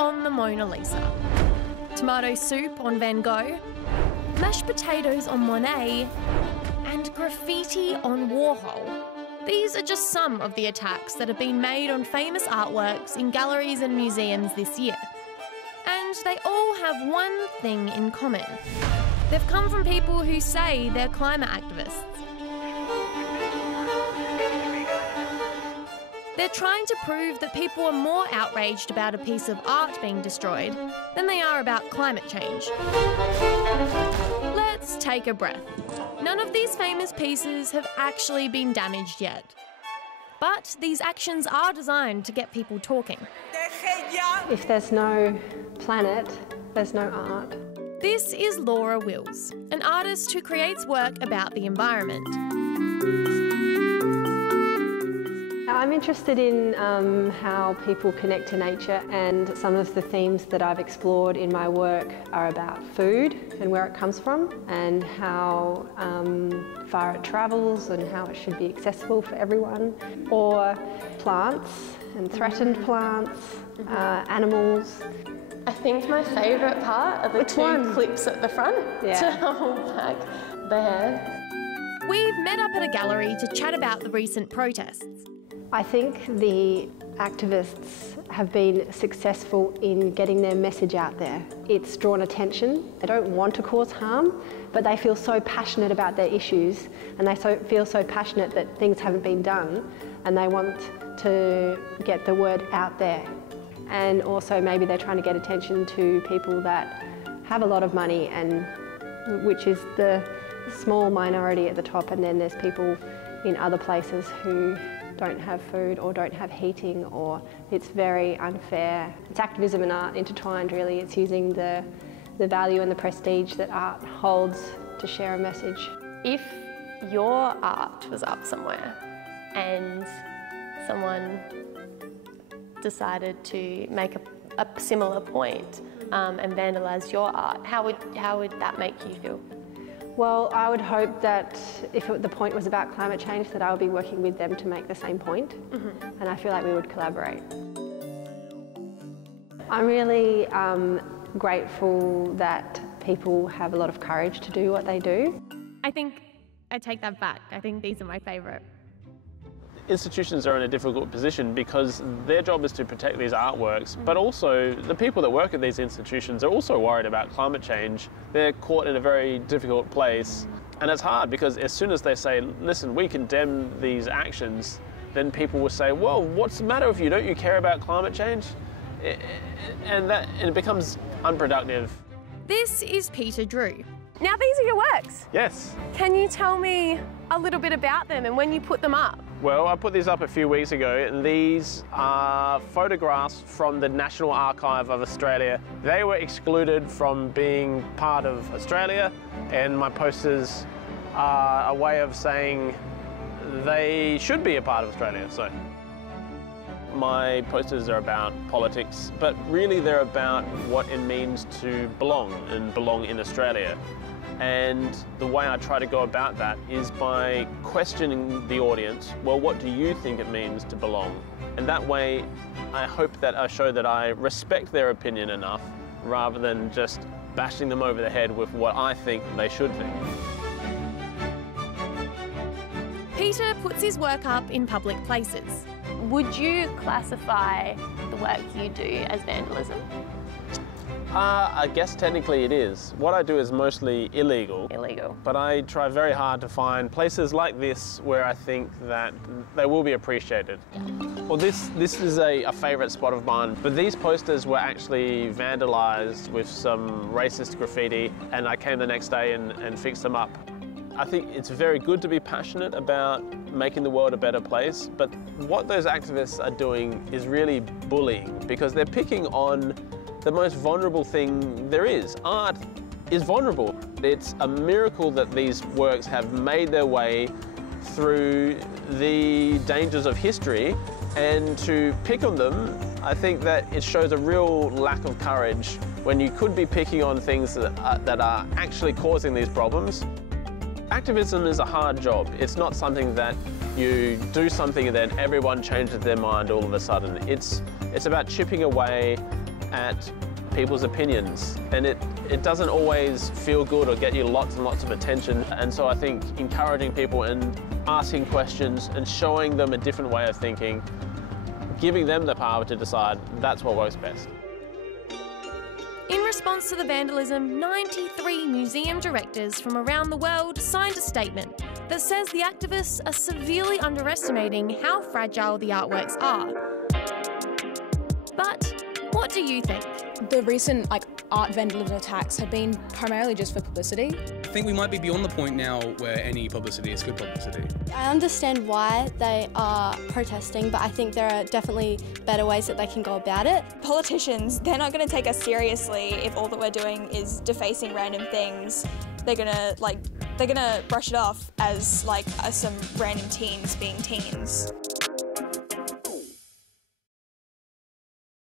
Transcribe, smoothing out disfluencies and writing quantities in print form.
on the Mona Lisa, tomato soup on Van Gogh, mashed potatoes on Monet, and graffiti on Warhol. These are just some of the attacks that have been made on famous artworks in galleries and museums this year. And they all have one thing in common. They've come from people who say they're climate activists. They're trying to prove that people are more outraged about a piece of art being destroyed than they are about climate change. Let's take a breath. None of these famous pieces have actually been damaged yet. But these actions are designed to get people talking. If there's no planet, there's no art. This is Laura Wills, an artist who creates work about the environment. I'm interested in how people connect to nature, and some of the themes that I've explored in my work are about food and where it comes from, and how far it travels and how it should be accessible for everyone, or plants and threatened plants, animals. I think my favourite part are the two clips at the front to hold back the hair. We've met up at a gallery to chat about the recent protests. I think the activists have been successful in getting their message out there. It's drawn attention. They don't want to cause harm, but they feel so passionate about their issues, and they feel so passionate that things haven't been done, and they want to get the word out there. And also maybe they're trying to get attention to people that have a lot of money, and which is the small minority at the top, and then there's people in other places who don't have food or don't have heating, or it's very unfair. It's activism and art intertwined, really. It's using the value and the prestige that art holds to share a message. If your art was up somewhere and someone decided to make a similar point and vandalise your art, how would that make you feel? Well, I would hope that if the point was about climate change, that I would be working with them to make the same point, and I feel like we would collaborate. I'm really grateful that people have a lot of courage to do what they do. I think I take that back. I think these are my favourite. Institutions are in a difficult position because their job is to protect these artworks, but also the people that work at these institutions are also worried about climate change. They're caught in a very difficult place, and it's hard because as soon as they say, listen, we condemn these actions, then people will say, well, what's the matter with you? Don't you care about climate change? And it becomes unproductive. This is Peter Drew. Now these are your works? Yes. Can you tell me a little bit about them and when you put them up? Well, I put these up a few weeks ago, and these are photographs from the National Archive of Australia. They were excluded from being part of Australia, and my posters are a way of saying they should be a part of Australia. So my posters are about politics, but really they're about what it means to belong and belong in Australia. And the way I try to go about that is by questioning the audience, well, what do you think it means to belong? And that way, I hope that I show that I respect their opinion enough, rather than just bashing them over the head with what I think they should think. Peter puts his work up in public places. Would you classify the work you do as vandalism? I guess technically it is. What I do is mostly illegal. Illegal. But I try very hard to find places like this where I think that they will be appreciated. Well, this is a favourite spot of mine, but these posters were actually vandalised with some racist graffiti, and I came the next day and fixed them up. I think it's very good to be passionate about making the world a better place, but what those activists are doing is really bullying, because they're picking on the most vulnerable thing there is. Art is vulnerable. It's a miracle that these works have made their way through the dangers of history, and to pick on them, I think that it shows a real lack of courage when you could be picking on things that are actually causing these problems. Activism is a hard job. It's not something that you do something and then everyone changes their mind all of a sudden. It's about chipping away at people's opinions, and it doesn't always feel good or get you lots and lots of attention. And so I think encouraging people and asking questions and showing them a different way of thinking, giving them the power to decide, that's what works best. In response to the vandalism, 93 museum directors from around the world signed a statement that says the activists are severely underestimating how fragile the artworks are. But what do you think? The recent art vandalism attacks have been primarily just for publicity. I think we might be beyond the point now where any publicity is good publicity. I understand why they are protesting, but I think there are definitely better ways that they can go about it. Politicians, they're not going to take us seriously if all that we're doing is defacing random things. They're gonna brush it off as some random teens being teens.